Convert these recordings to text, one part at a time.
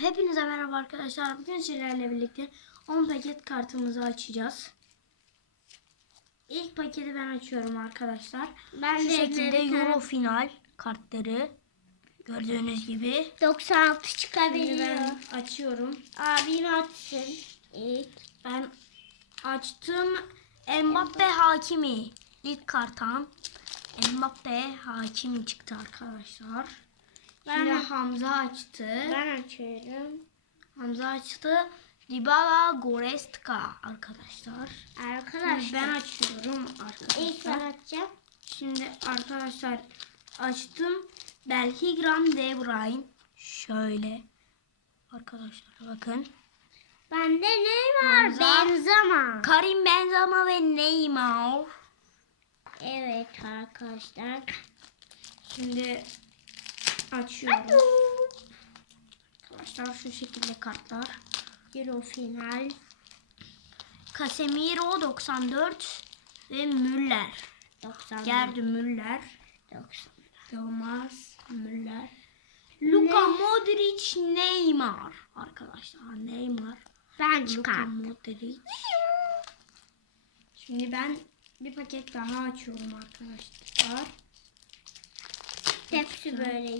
Hepinize merhaba arkadaşlar. Bugün sizlerle birlikte 10 paket kartımızı açacağız. İlk paketi ben açıyorum arkadaşlar. Ben Şu de şekilde Euro final kartları. Gördüğünüz gibi. 96 Şimdi çıkabiliyor. ben açıyorum. Abin atsın. İlk. Ben açtım. Mbappe Hakimi. İlk kartam. Mbappe Hakimi çıktı arkadaşlar. Şimdi Ben- Hamza açtı. Ben açıyorum. Hamza açtı. Dybala Goretzka arkadaşlar. Şimdi Arkadaşlar. ben açıyorum İlk ben arkadaşlar. açacağım. Şimdi arkadaşlar açtım. Belhigran De Bruyne. Şöyle. Arkadaşlar bakın. Bende ne var? Hamza. Benzema. Karim Benzema ve Neymar. Evet arkadaşlar. Şimdi açıyorum. Arkadaşlar şu şekilde kartlar. Euro final. Casemiro 94 ve Müller. 90. Gerdi Müller. 90. Thomas Müller. Luka Modric, Neymar. Arkadaşlar Neymar. Ben Luka çıkarttım. Modric. Şimdi ben bir paket daha açıyorum arkadaşlar. Hepsi böyle.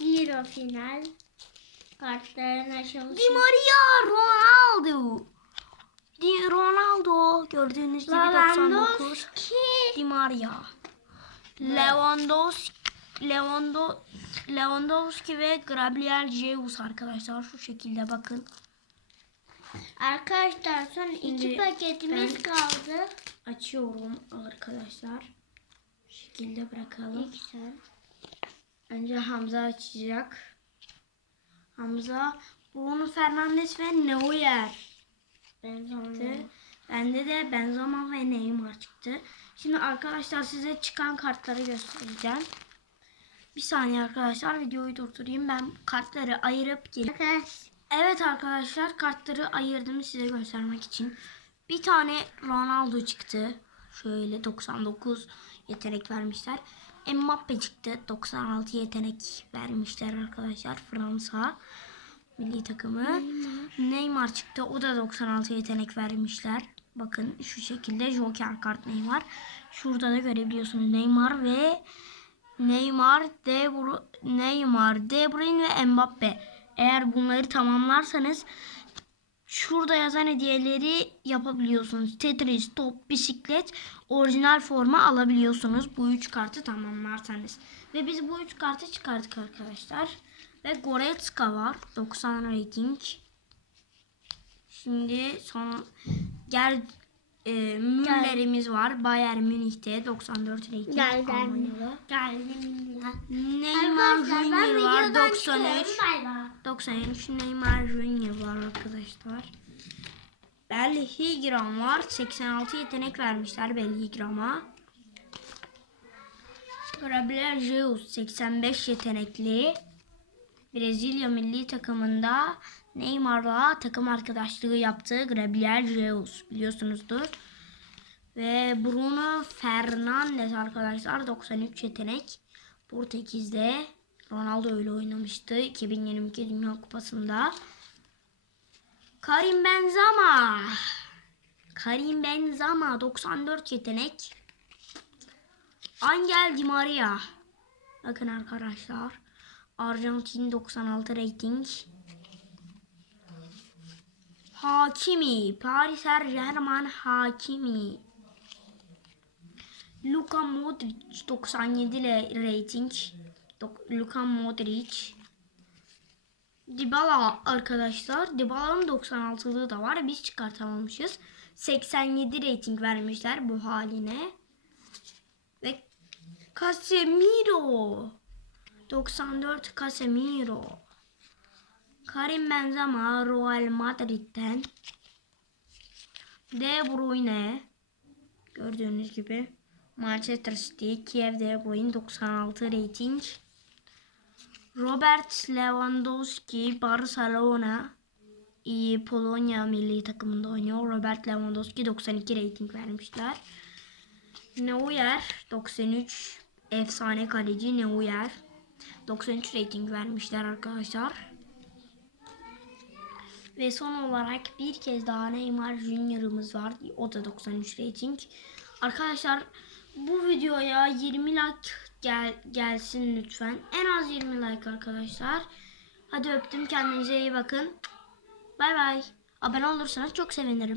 Euro final. Kartların açılışı. Di Maria, Ronaldo. Di Ronaldo gördüğünüz gibi 99. Lewandowski. Di Maria. Lewandowski, Lewando, Lewandowski ve Gabriel Jesus arkadaşlar şu şekilde bakın. Arkadaşlar son iki Şimdi paketimiz ben- kaldı. Açıyorum arkadaşlar. Şu şekilde bırakalım. İlk sen. Önce Hamza açacak. Hamza, Bruno Fernandes ve Neuer. Benzema. çıktı. Bende de Benzema ve Neymar çıktı. Şimdi arkadaşlar size çıkan kartları göstereceğim. Bir saniye arkadaşlar videoyu durdurayım. Ben kartları ayırıp gelip. Evet arkadaşlar kartları ayırdım size göstermek için. Bir tane Ronaldo çıktı. Şöyle 99 yetenek vermişler. Mbappe çıktı. 96 yetenek vermişler arkadaşlar. Fransa milli takımı. Neymar çıktı. O da 96 yetenek vermişler. Bakın şu şekilde Joker kart Neymar. Şurada da görebiliyorsunuz Neymar ve Neymar, De Bru- Neymar, De Bruyne ve Mbappe. Eğer bunları tamamlarsanız şurada yazan hediyeleri yapabiliyorsunuz. Tetris, top, bisiklet, orijinal forma alabiliyorsunuz. Bu üç kartı tamamlarsanız. Ve biz bu üç kartı çıkardık arkadaşlar. Ve Goretzka var. 90 rating. Şimdi son gel e, Müller'imiz var. Bayern Münih'te 94 rating. Geldim. Almanyalı. Geldim. Neymar Junior var videodan 93. çıkıyorum. Bay bay. 93 Neymar Junior var arkadaşlar. Belhigran var. 86 yetenek vermişler Belhigran'a. Gabriel Jesus 85 yetenekli. Brezilya milli takımında Neymar'la takım arkadaşlığı yaptığı Gabriel Jesus biliyorsunuzdur. Ve Bruno Fernandes arkadaşlar 93 yetenek. Portekiz'de Ronaldo öyle oynamıştı 2022 Dünya Kupası'nda. Karim Benzema. Karim Benzema 94 yetenek. Angel Di Maria. Bakın arkadaşlar. Arjantin 96 rating. Hakimi. Paris Saint Germain Hakimi. Luka Modric 97 ile rating. Luka Modric. Dybala arkadaşlar. Dybala'nın 96'lığı da var. Biz çıkartamamışız. 87 rating vermişler bu haline. Ve Casemiro. 94 Casemiro. Karim Benzema Real Madrid'den. De Bruyne. Gördüğünüz gibi. Manchester City, Kiev De Bruyne 96 rating. Robert Lewandowski Barcelona iyi Polonya milli takımında oynuyor. Robert Lewandowski 92 rating vermişler. Neuer 93 efsane kaleci Neuer 93 rating vermişler arkadaşlar. Ve son olarak bir kez daha Neymar Junior'ımız var. O da 93 rating. Arkadaşlar bu videoya 20 like gel gelsin lütfen. En az 20 like arkadaşlar. Hadi öptüm kendinize iyi bakın. Bay bay. Abone olursanız çok sevinirim.